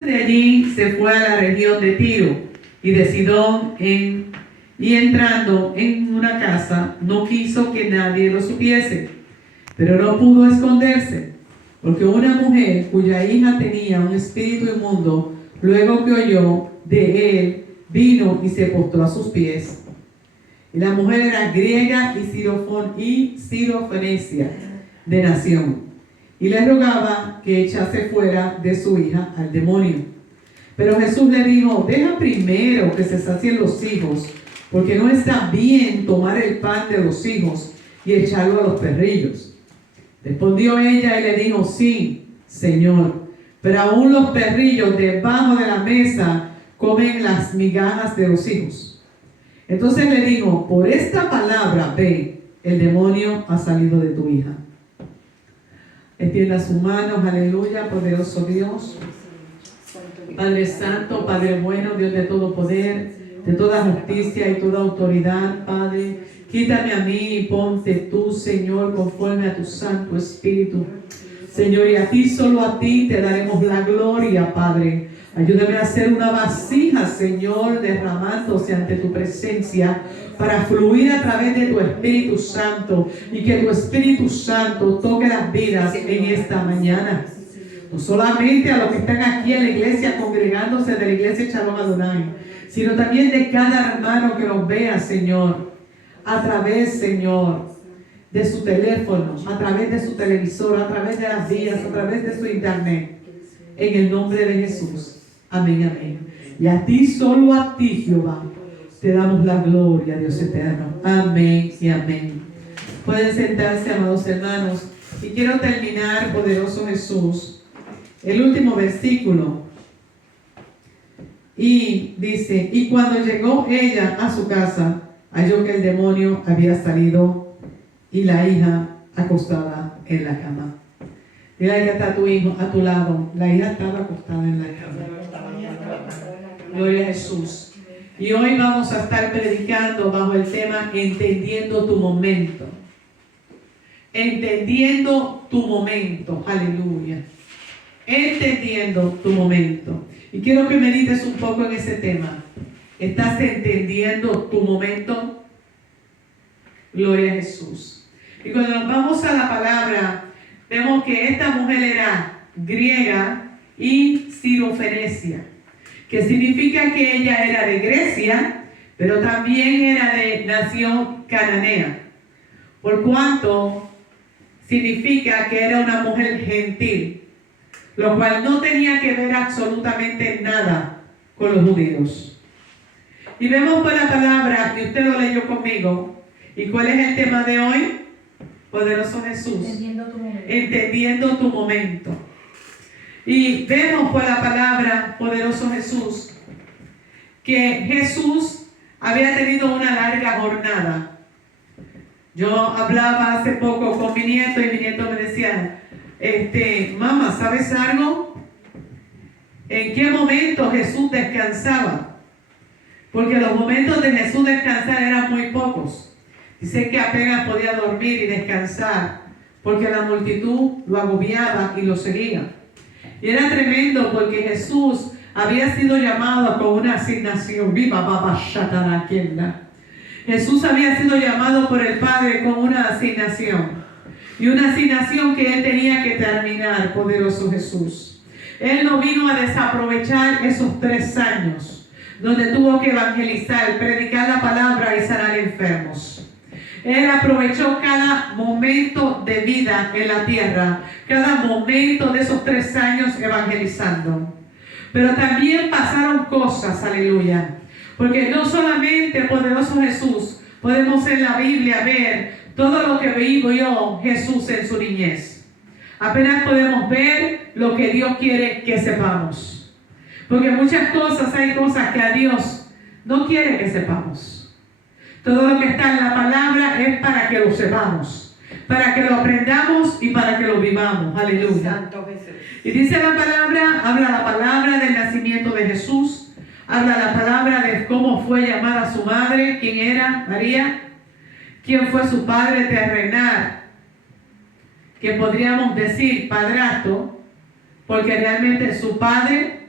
De allí se fue a la región de Tiro y de Sidón y entrando en una casa no quiso que nadie lo supiese, pero no pudo esconderse, porque una mujer cuya hija tenía un espíritu inmundo, luego que oyó de él, vino y se postró a sus pies. Y la mujer era griega y sirofenicia de nación, y le rogaba que echase fuera de su hija al demonio. Pero Jesús le dijo: deja primero que se sacien los hijos, porque no está bien tomar el pan de los hijos y echarlo a los perrillos. Respondió ella y le dijo: sí, Señor, pero aún los perrillos debajo de la mesa comen las migajas de los hijos. Entonces le dijo: por esta palabra, ve, el demonio ha salido de tu hija. Extienda sus manos, aleluya, poderoso Dios. Padre Santo, Padre bueno, Dios de todo poder, de toda justicia y toda autoridad, Padre. Quítame a mí y ponte tú, Señor, conforme a tu Santo Espíritu. Señor, y a ti, solo a ti, te daremos la gloria, Padre. Ayúdame a hacer una vasija, Señor, derramándose ante tu presencia para fluir a través de tu Espíritu Santo y que tu Espíritu Santo toque las vidas en esta mañana. No solamente a los que están aquí en la iglesia, congregándose de la iglesia Shalom Adonai, sino también de cada hermano que nos vea, Señor, a través, Señor, de su teléfono, a través de su televisor, a través de las vías, a través de su internet. En el nombre de Jesús. Amén, amén. Y a ti, solo a ti, Jehová, te damos la gloria, Dios eterno. Amén y amén. Pueden sentarse, amados hermanos. Y quiero terminar, poderoso Jesús, el último versículo. Y dice: y cuando llegó ella a su casa, halló que el demonio había salido y la hija acostada en la cama. Dile que está tu hijo a tu lado. La hija estaba acostada en la cama. Gloria a Jesús. Y hoy vamos a estar predicando bajo el tema entendiendo tu momento. Entendiendo tu momento. Aleluya. Entendiendo tu momento. Y quiero que medites un poco en ese tema. ¿Estás entendiendo tu momento? Gloria a Jesús. Y cuando nos vamos a la palabra, vemos que esta mujer era griega y sirofenicia, que significa que ella era de Grecia, pero también era de nación cananea, por cuanto significa que era una mujer gentil, lo cual no tenía que ver absolutamente nada con los judíos. Y vemos por la palabra, y usted lo leyó conmigo, ¿y cuál es el tema de hoy? Poderoso Jesús. Entendiendo tu momento. Y vemos por la palabra, poderoso Jesús, que Jesús había tenido una larga jornada. Yo hablaba hace poco con mi nieto y mi nieto me decía: mamá, ¿sabes algo? ¿En qué momento Jesús descansaba? Porque los momentos de Jesús descansar eran muy pocos. Dice que apenas podía dormir y descansar, porque la multitud lo agobiaba y lo seguía. Y era tremendo porque Jesús había sido llamado con una asignación. Viva Baba Shatarakienda. Jesús había sido llamado por el Padre con una asignación. Y una asignación que él tenía que terminar, poderoso Jesús. Él no vino a desaprovechar esos 3 años, donde tuvo que evangelizar, predicar la palabra y sanar enfermos. Él aprovechó cada momento de vida en la tierra, cada momento de esos 3 años evangelizando. Pero también pasaron cosas, aleluya. Porque no solamente, poderoso Jesús, podemos en la Biblia ver todo lo que vio Jesús en su niñez. Apenas podemos ver lo que Dios quiere que sepamos. Porque muchas cosas, hay cosas que a Dios no quiere que sepamos. Todo lo que está en la palabra es para que lo sepamos, para que lo aprendamos y para que lo vivamos. Aleluya. Y dice la palabra, habla la palabra del nacimiento de Jesús, habla la palabra de cómo fue llamada su madre, quién era María, quién fue su padre terrenal, que podríamos decir padrastro, porque realmente su padre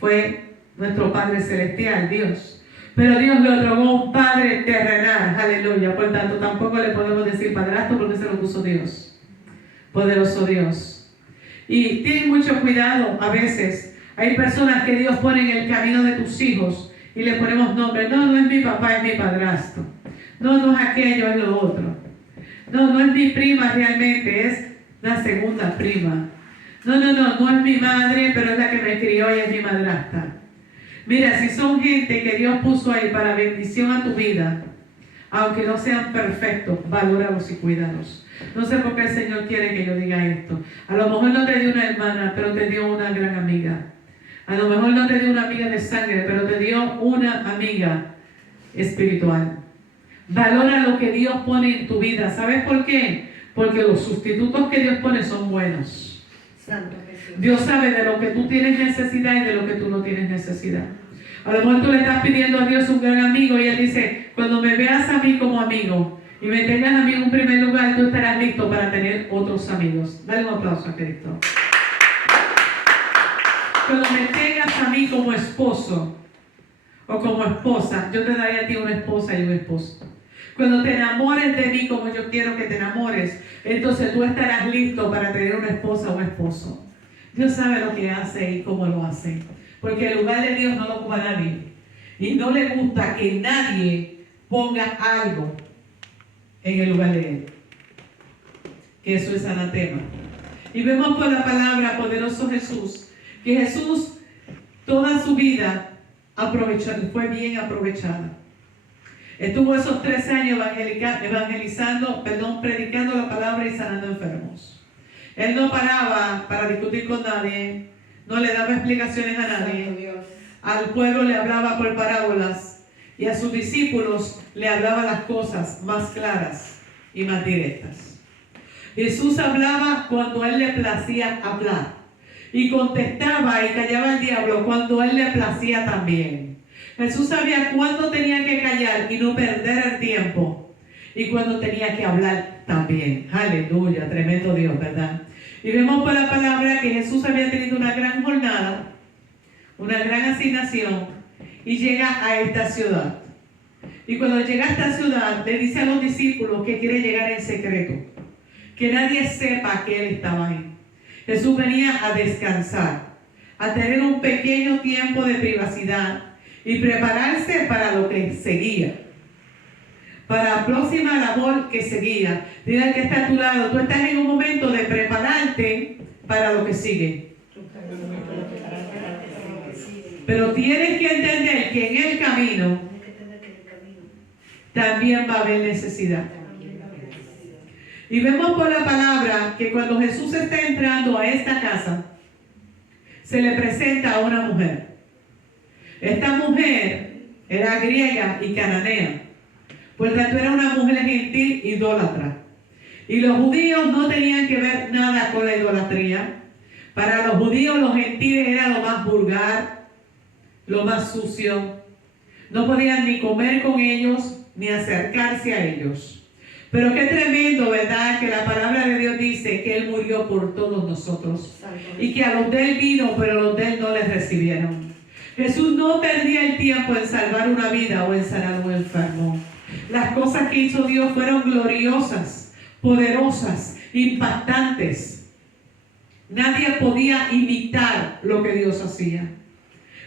fue nuestro Padre Celestial, Dios. Pero Dios le otorgó un Padre terrenal, aleluya. Por tanto, tampoco le podemos decir padrastro porque se lo puso Dios. Poderoso Dios. Y ten mucho cuidado a veces. Hay personas que Dios pone en el camino de tus hijos y le ponemos nombre. No, no es mi papá, es mi padrastro. No, no es aquello, es lo otro. No, no es mi prima realmente, es la segunda prima. No, no, no, no es mi madre, pero es la que me crió y es mi madrastra. Mira, si son gente que Dios puso ahí para bendición a tu vida, aunque no sean perfectos, valóralos y cuídalos. No sé por qué el Señor quiere que yo diga esto. A lo mejor no te dio una hermana, pero te dio una gran amiga. A lo mejor no te dio una amiga de sangre, pero te dio una amiga espiritual. Valora lo que Dios pone en tu vida. ¿Sabes por qué? Porque los sustitutos que Dios pone son buenos. Dios sabe de lo que tú tienes necesidad y de lo que tú no tienes necesidad. A lo mejor tú le estás pidiendo a Dios un gran amigo y Él dice, cuando me veas a mí como amigo y me tengas a mí en un primer lugar, tú estarás listo para tener otros amigos. Dale un aplauso a Cristo. Cuando me tengas a mí como esposo o como esposa, yo te daré a ti una esposa y un esposo. Cuando te enamores de mí como yo quiero que te enamores, entonces tú estarás listo para tener una esposa o un esposo. Dios sabe lo que hace y cómo lo hace. Porque el lugar de Dios no lo ocupa nadie. Y no le gusta que nadie ponga algo en el lugar de Él. Que eso es anatema. Y vemos por la palabra, poderoso Jesús, que Jesús toda su vida fue bien aprovechada. Estuvo esos 13 años predicando la palabra y sanando enfermos. Él no paraba para discutir con nadie, no le daba explicaciones a nadie. Al pueblo le hablaba por parábolas y a sus discípulos le hablaba las cosas más claras y más directas. Jesús hablaba cuando a Él le placía hablar y contestaba y callaba al diablo cuando a Él le placía también. Jesús sabía cuándo tenía que callar y no perder el tiempo y cuándo tenía que hablar también. Aleluya, tremendo Dios, ¿verdad? Y vemos por la palabra que Jesús había tenido una gran jornada, una gran asignación y llega a esta ciudad. Y cuando llega a esta ciudad le dice a los discípulos que quiere llegar en secreto, que nadie sepa que Él estaba ahí. Jesús venía a descansar, a tener un pequeño tiempo de privacidad y prepararse para lo que seguía, para la próxima labor que seguía. Diga que está a tu lado, tú estás en un momento de prepararte para lo que sigue. Pero tienes que entender que en el camino también va a haber necesidad. Y vemos por la palabra que cuando Jesús está entrando a esta casa, se le presenta a una mujer. Esta mujer era griega y cananea. Por tanto, era una mujer gentil idólatra. Y los judíos no tenían que ver nada con la idolatría. Para los judíos, los gentiles era lo más vulgar, lo más sucio. No podían ni comer con ellos, ni acercarse a ellos. Pero qué tremendo, ¿verdad? Que la palabra de Dios dice que Él murió por todos nosotros. Y que a los de Él vino, pero los de Él no les recibieron. Jesús no perdía el tiempo en salvar una vida o en sanar a un enfermo. Las cosas que hizo Dios fueron gloriosas, poderosas, impactantes. Nadie podía imitar lo que Dios hacía.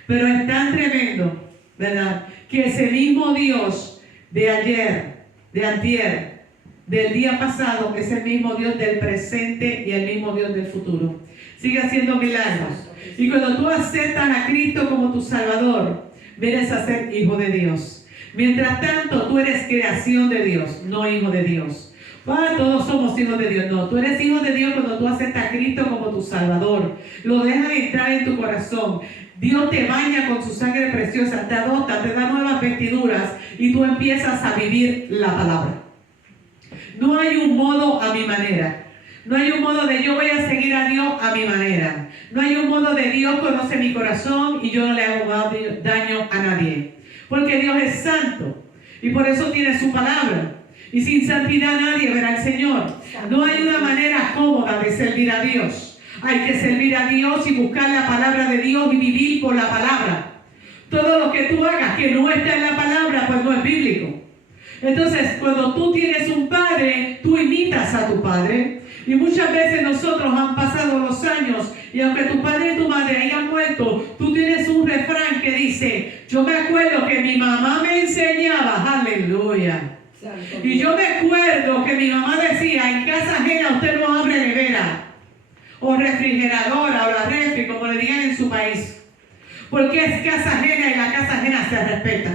Pero es tan tremendo, ¿verdad? Que ese mismo Dios de ayer, de antier, del día pasado, es el mismo Dios del presente y el mismo Dios del futuro. Sigue haciendo milagros. Y cuando tú aceptas a Cristo como tu Salvador, vienes a ser hijo de Dios. Mientras tanto, tú eres creación de Dios, no hijo de Dios. Todos somos hijos de Dios. No, tú eres hijo de Dios cuando tú aceptas a Cristo como tu Salvador. Lo dejas entrar en tu corazón. Dios te baña con su sangre preciosa, te adopta, te da nuevas vestiduras y tú empiezas a vivir la palabra. No hay un modo a mi manera. No hay un modo de yo voy a seguir a Dios a mi manera. No hay un modo de Dios conoce mi corazón y yo no le hago daño a nadie. Porque Dios es santo y por eso tiene su palabra. Y sin santidad nadie verá al Señor. No hay una manera cómoda de servir a Dios. Hay que servir a Dios y buscar la palabra de Dios y vivir por la palabra. Todo lo que tú hagas que no está en la palabra, pues no es bíblico. Entonces, cuando tú tienes un padre, tú imitas a tu padre. Y muchas veces nosotros han pasado los años y aunque tu padre y tu madre hayan muerto, tú tienes un refrán que dice, yo me acuerdo que mi mamá me enseñaba, aleluya. Y yo me acuerdo que mi mamá decía, en casa ajena usted no abre nevera, o refrigeradora, o la refri, como le digan en su país. Porque es casa ajena y la casa ajena se respeta.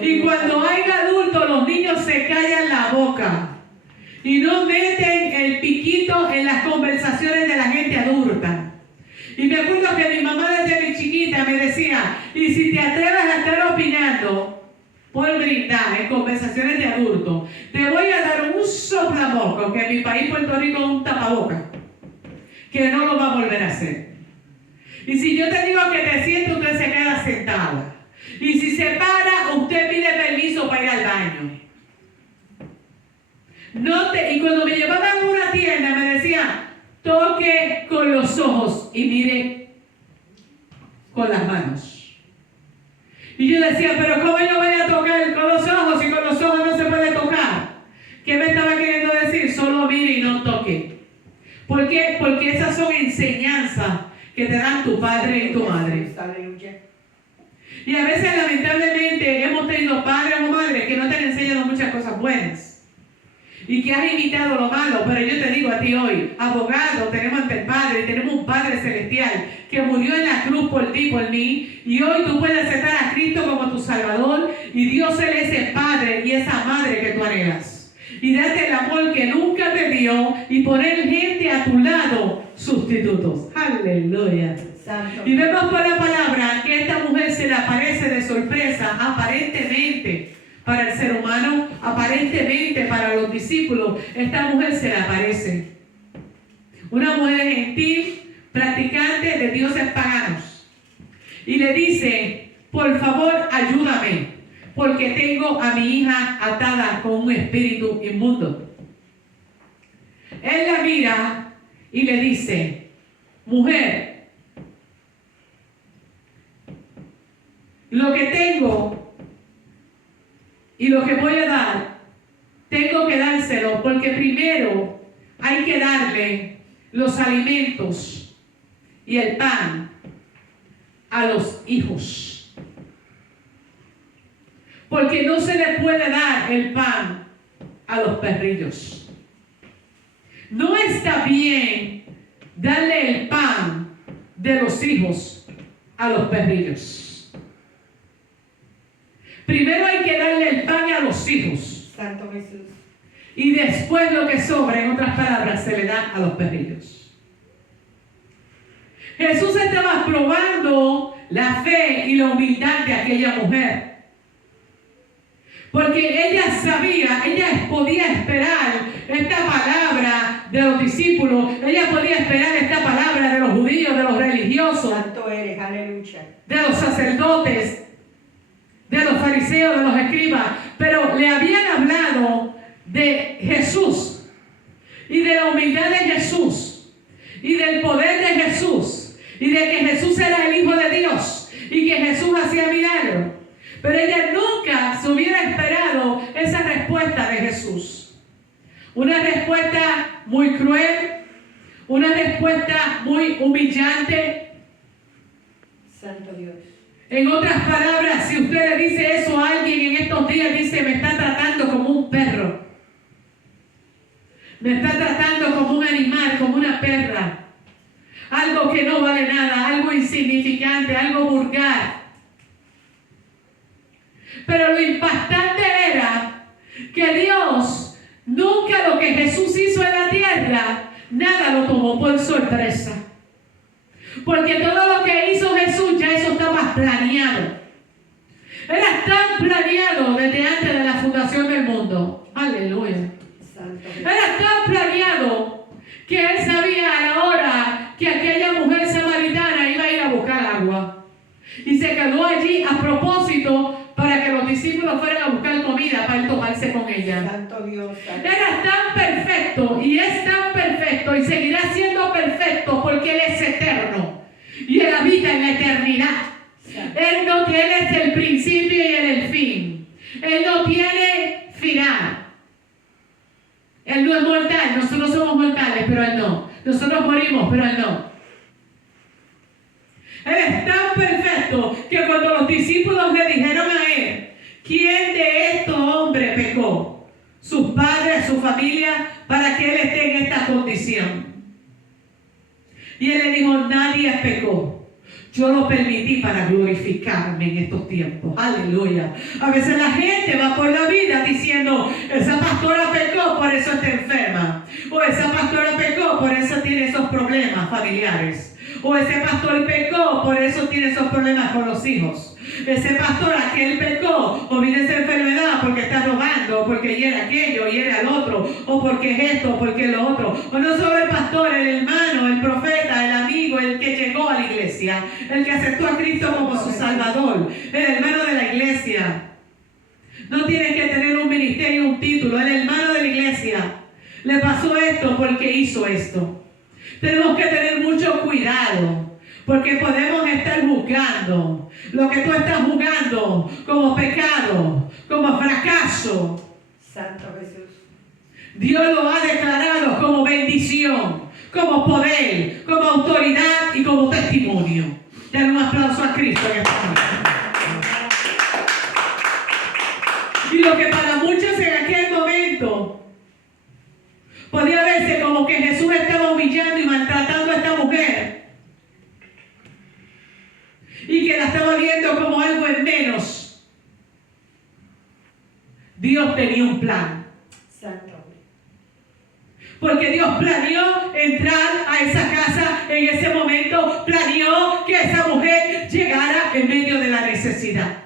Y cuando hay adultos, los niños se callan la boca y no meten el piquito en las conversaciones de la gente adulta. Y me acuerdo que mi mamá desde mi chiquita me decía, y si te atreves a estar opinando por brindar en conversaciones de adultos, te voy a dar un soplamoco, que en mi país Puerto Rico es un tapaboca, que no lo va a volver a hacer. Y si yo te digo que te sientes, usted se queda sentada. Y si se para, usted pide permiso para ir al baño. Y cuando me llevaban a una tienda me decían, toque con los ojos y mire con las manos. Y yo decía, pero ¿cómo yo voy a tocar con los ojos si con los ojos no se puede tocar? ¿Qué me estaba queriendo decir? Solo mire y no toque. ¿Por qué? Porque esas son enseñanzas que te dan tu padre y tu madre. Y a veces lamentablemente hemos tenido padres o madres que no te han enseñado muchas cosas buenas y que has imitado lo malo. Pero yo te digo a ti hoy, abogado, tenemos ante el Padre, tenemos un Padre celestial que murió en la cruz por ti, por mí, y hoy tú puedes aceptar a Cristo como tu Salvador y Dios Él es ese Padre y esa madre que tú anhelas. Y date el amor que nunca te dio y poner gente a tu lado, sustitutos. Aleluya. Santo. Y vemos por la palabra que esta mujer se le aparece de sorpresa, aparentemente para el ser humano, aparentemente para los discípulos. Esta mujer se le aparece. Una mujer gentil, practicante de dioses paganos. Y le dice, por favor, ayúdame, porque tengo a mi hija atada con un espíritu inmundo. Él la mira y le dice, mujer, lo que tengo y lo que voy a dar, tengo que dárselo, porque primero hay que darle los alimentos y el pan a los hijos. Porque no se le puede dar el pan a los perrillos. No está bien darle el pan de los hijos a los perrillos. Primero hay que darle el pan a los hijos. Santo Jesús. Y después lo que sobra, en otras palabras, se le da a los perrillos. Jesús estaba probando la fe y la humildad de aquella mujer. Porque ella sabía, ella podía esperar esta palabra de los discípulos, ella podía esperar esta palabra de los judíos, de los religiosos, Santo eres, aleluya, de los sacerdotes, de los fariseos, de los escribas, pero le habían hablado de Jesús y de la humildad de Jesús y del poder de Jesús y de que Jesús era el Hijo de Dios y que Jesús hacía milagros. Pero ella nunca se hubiera esperado esa respuesta de Jesús. Una respuesta muy cruel, una respuesta muy humillante. Santo Dios. En otras palabras, si usted le dice eso a alguien en estos días, dice, me está tratando como un perro. Me está tratando como un animal, como una perra. Algo que no vale nada, algo insignificante, algo vulgar. Pero lo impactante era que Dios, nunca lo que Jesús hizo en la tierra, nada lo tomó por sorpresa. Porque todo lo que hizo Jesús, ya eso estaba planeado. Era tan planeado desde antes de la fundación del mundo. Aleluya. Era tan planeado que él sabía a la hora que aquella mujer samaritana iba a ir a buscar agua. Y se quedó allí a propósito para que los discípulos fueran a buscar comida para él tomarse con ella. Santo Dios. Era tan perfecto y es tan perfecto y seguirá siendo perfecto porque Él es eterno y Él habita en la eternidad. Él no tiene el principio y Él el fin. Él no tiene final. Él no es mortal. Nosotros somos mortales, pero Él no. Nosotros morimos, pero Él no. Él es tan perfecto que cuando los discípulos le dijeron a Él, ¿quién de estos hombres pecó? Sus padres, su familia, para que Él esté en esta condición. Y Él le dijo, nadie pecó. Yo lo permití para glorificarme en estos tiempos. Aleluya. A veces la gente va por la vida diciendo, esa pastora pecó, por eso está enferma. O esa pastora pecó, por eso tiene esos problemas familiares. O ese pastor pecó, por eso tiene esos problemas con los hijos. Ese pastor, aquel pecó, o viene esa enfermedad porque está robando, o porque hiere aquello, hiere al otro, o porque es esto, o porque es lo otro. O no solo el pastor, el hermano, el profeta, el amigo, el que llegó a la iglesia, el que aceptó a Cristo como su Salvador, el hermano de la iglesia. No tiene que tener un ministerio, un título, el hermano de la iglesia. Le pasó esto porque hizo esto. Tenemos que tener mucho cuidado, porque podemos estar juzgando lo que tú estás juzgando como pecado, como fracaso. Santo Jesús. Dios lo ha declarado como bendición, como poder, como autoridad y como testimonio. Den un aplauso a Cristo en esta noche. Y lo que para muchos en aquel momento podía verse como que Jesús estaba humillando y maltratando a esta mujer y que la estaba viendo como algo en menos. Dios tenía un plan. Santo. Porque Dios planeó entrar a esa casa en ese momento, planeó que esa mujer llegara en medio de la necesidad.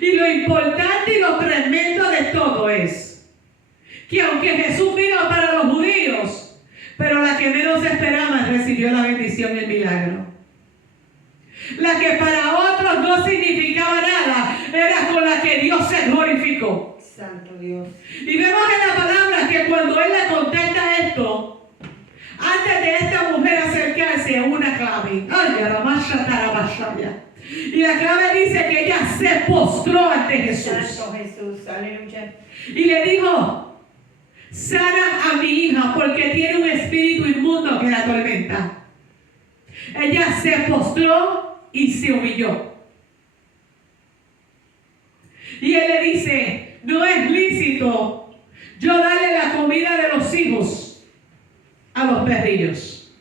Y lo importante y lo tremendo de todo es que aunque Jesús vino para los judíos, pero la que menos esperaba recibió la bendición y el milagro. La que para otros no significaba nada, era con la que Dios se glorificó. Santo Dios. Y vemos en la palabra que cuando Él le contesta esto, antes de esta mujer acercarse a una clave, y la clave dice que ella se postró ante Jesús. Santo Jesús. Aleluya. Y le dijo, sana a mi hija porque tiene un espíritu inmundo que la atormenta. Ella se postró y se humilló. Y Él le dice, no es lícito yo darle la comida de los hijos a los perrillos.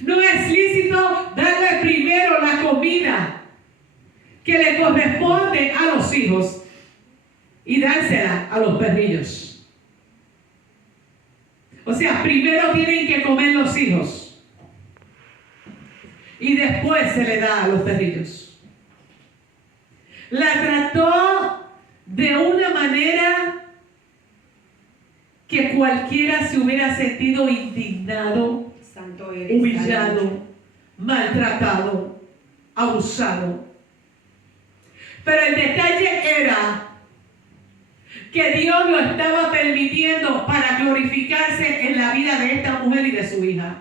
No es lícito darle primero la comida que le corresponde a los hijos y dársela a los perrillos. O sea, primero tienen que comer los hijos y después se le da a los perrillos. La trató de una manera que cualquiera se hubiera sentido indignado, Santo eres. humillado, maltratado, abusado. Pero el detalle era que Dios lo estaba permitiendo para glorificarse en la vida de esta mujer y de su hija.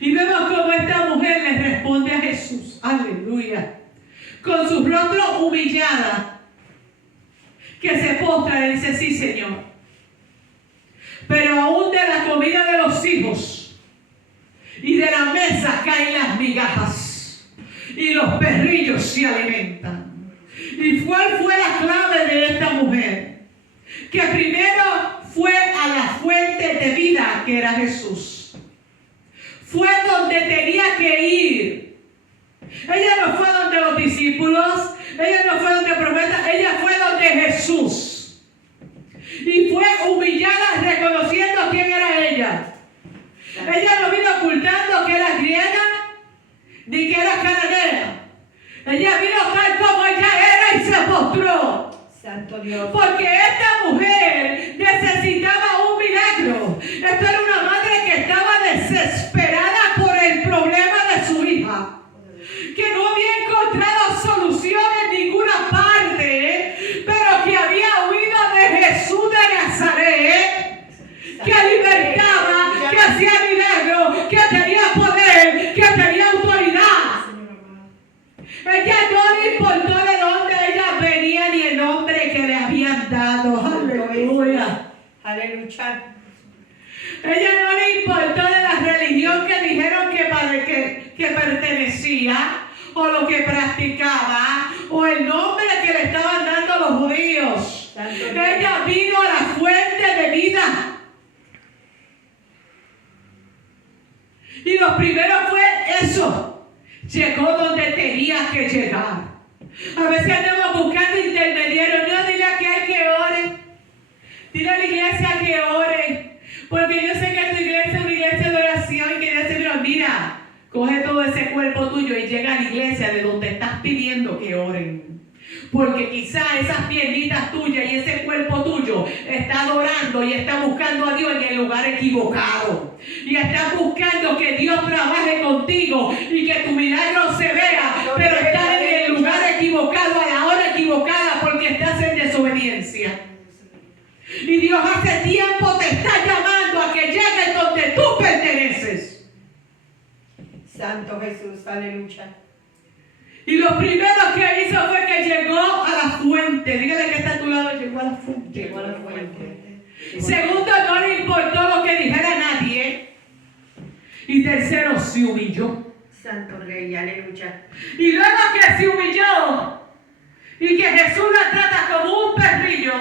Y vemos cómo esta mujer le responde a Jesús, aleluya, con su rostro humillada, que se postra y dice, sí, Señor, pero aún de la comida de los hijos y de la mesa caen las migajas y los perrillos se alimentan. ¿Y cuál fue la clave de esta mujer? Que primero fue a la fuente de vida que era Jesús. Fue donde tenía que ir. Ella no fue donde los discípulos, ella no fue donde el profeta, ella fue donde Jesús. Y fue humillada reconociendo quién era ella. Ella no vino ocultando que era griega ni que era cananea. Ella vino tal como ella era y se postró. Santo Dios. Porque esta mujer necesitaba un milagro. Esta era una madre que estaba desesperada por el problema de su hija. que pertenecía, o lo que practicaba, o el nombre que le estaban dando a los judíos. Ella vino a la fuente de vida. Y lo primero fue eso. Llegó donde tenía que llegar. A veces andamos buscando intermediarios. No, dile a que hay que ore. Dile a la iglesia que ore. Porque yo sé que tu iglesia es una iglesia de oración y que Dios te mira, coge todo ese cuerpo tuyo y llega a la iglesia de donde estás pidiendo que oren. Porque quizá esas piernitas tuyas y ese cuerpo tuyo está adorando y está buscando a Dios en el lugar equivocado. Y está buscando que Dios trabaje contigo y que tu milagro se vea, pero estás en el lugar equivocado, a la hora equivocada, porque estás en desobediencia. Y Dios hace tiempo te está llamando a que llegues donde tú perteneces. Santo Jesús, aleluya. Y lo primero que hizo fue que llegó a la fuente. Dígale que está a tu lado, llegó a la fuente. Llegó a la fuente. Segundo, no le importó lo que dijera nadie. Y tercero, se humilló. Santo Rey, aleluya. Y luego que se humilló y que Jesús la trata como un perrillo,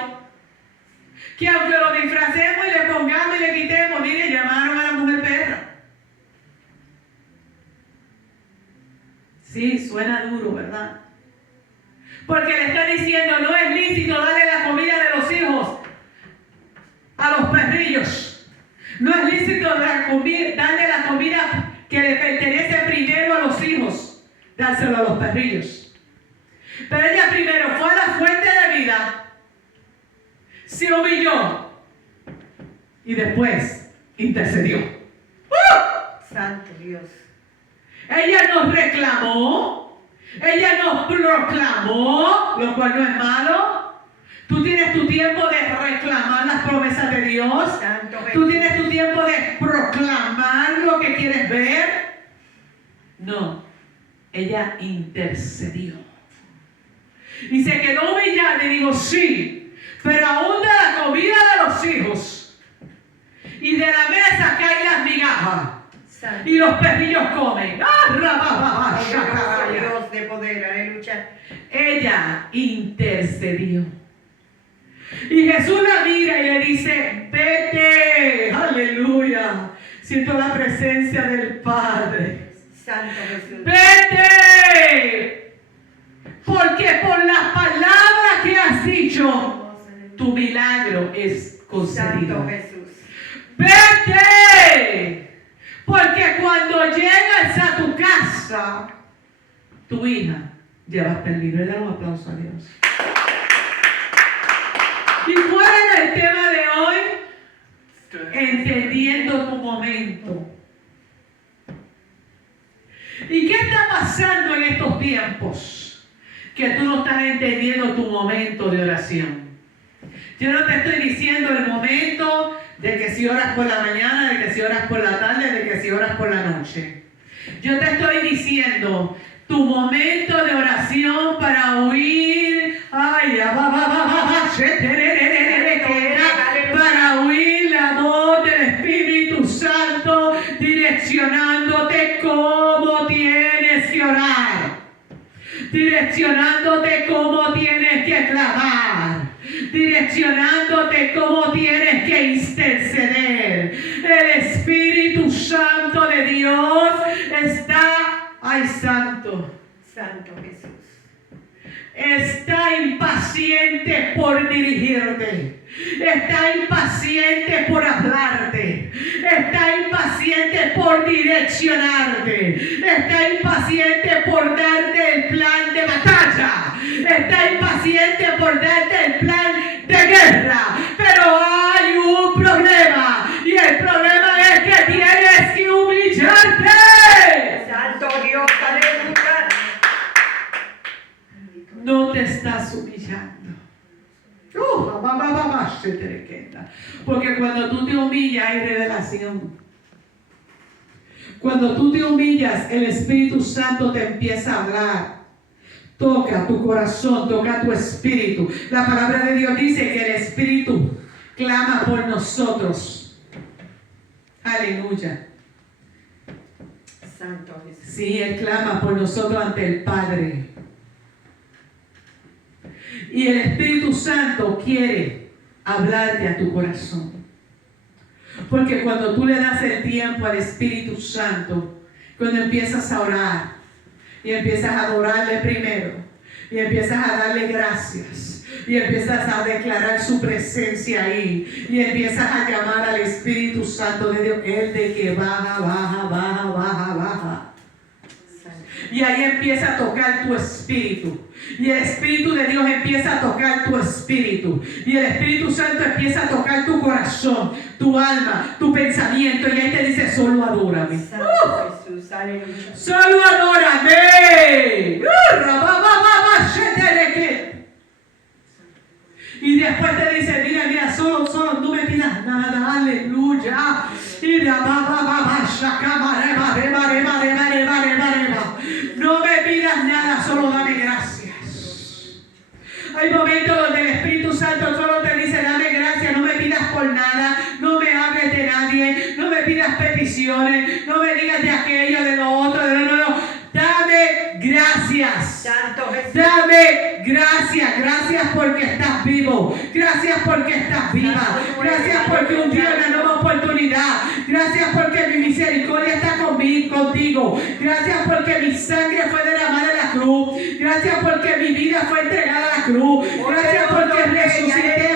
que aunque lo disfracemos y le pongamos y le quitemos, mire, llamaron a la mujer perra. Sí, suena duro, ¿verdad? Porque le está diciendo, no es lícito darle la comida de los hijos a los perrillos. No es lícito darle la comida que le pertenece primero a los hijos, dárselo a los perrillos. Pero ella primero fue a la fuente de vida, se humilló y después intercedió. Santo Dios. Ella nos reclamó, ella nos proclamó, lo cual no es malo. Tú tienes tu tiempo de reclamar las promesas de Dios. Tú tienes tu tiempo de proclamar lo que quieres ver. No, ella intercedió. Y se quedó humillada y digo, sí, pero aún de la comida de los hijos y de la mesa caen las migajas. Y los perrillos comen. Dios de poder, aleluya. Ella intercedió. Y Jesús la mira y le dice, vete, aleluya. Siento la presencia del Padre. Santo Jesús. Vete. Porque por las palabras que has dicho, tu milagro es concedido. Santo Jesús. Vete. Porque cuando llegas a tu casa, tu hija ya va a estar libre. Dale un aplauso a Dios. ¿Y cuál es el tema de hoy? Entendiendo tu momento. ¿Y qué está pasando en estos tiempos? Que tú no estás entendiendo tu momento de oración. Yo no te estoy diciendo el momento de que si oras por la mañana, de que si oras por la tarde, de que si oras por la noche. Yo te estoy diciendo tu momento de oración para oír, para oír la voz del Espíritu Santo direccionándote cómo tienes que orar, direccionándote cómo tienes que clamar, direccionándote cómo tienes que interceder. El Espíritu Santo de Dios está, ay santo, Santo Jesús. está impaciente por dirigirte. Está impaciente por hablarte. Está impaciente por direccionarte. Está impaciente por darte el plan de batalla. Está impaciente por darte el plan de guerra. Pero hay un problema. Y el problema es que tienes que humillarte. Santo Dios, aleluya. No te estás humillando. Porque cuando tú te humillas hay revelación. Cuando tú te humillas, el Espíritu Santo te empieza a hablar. Toca tu corazón, toca tu espíritu. La palabra de Dios dice que el Espíritu clama por nosotros. Aleluya. Santo Jesús. Sí, Él clama por nosotros ante el Padre. Y el Espíritu Santo quiere hablarte a tu corazón. Porque cuando tú le das el tiempo al Espíritu Santo, cuando empiezas a orar y empiezas a adorarle primero y empiezas a darle gracias y empiezas a declarar su presencia ahí y empiezas a llamar al Espíritu Santo de Dios, Él de que baja, baja, baja, baja, baja. Y ahí empieza a tocar tu espíritu. Y el Espíritu de Dios empieza a tocar tu espíritu. Y el Espíritu Santo empieza a tocar tu corazón, tu alma, tu pensamiento. Y ahí te dice, solo adórame. Santo Jesús, aleluya. Solo adórame. Y después te dice, mira, solo, no me pidas nada, aleluya. No me pidas nada, solo dame gracias. Hay momentos donde el Espíritu Santo solo te dice, dame gracias, no me pidas por nada, no me hables de nadie, no me pidas peticiones, no me digas de aquello, de lo otro, no. Dame gracias. Santo Jesús. Dame gracias. Gracias porque estás vivo. Gracias porque estás viva. Gracias porque un día una nueva oportunidad. Gracias porque mi misericordia está contigo. Gracias porque mi sangre fue derramada en la cruz. Gracias porque mi vida fue entregada a la cruz. Gracias porque resucité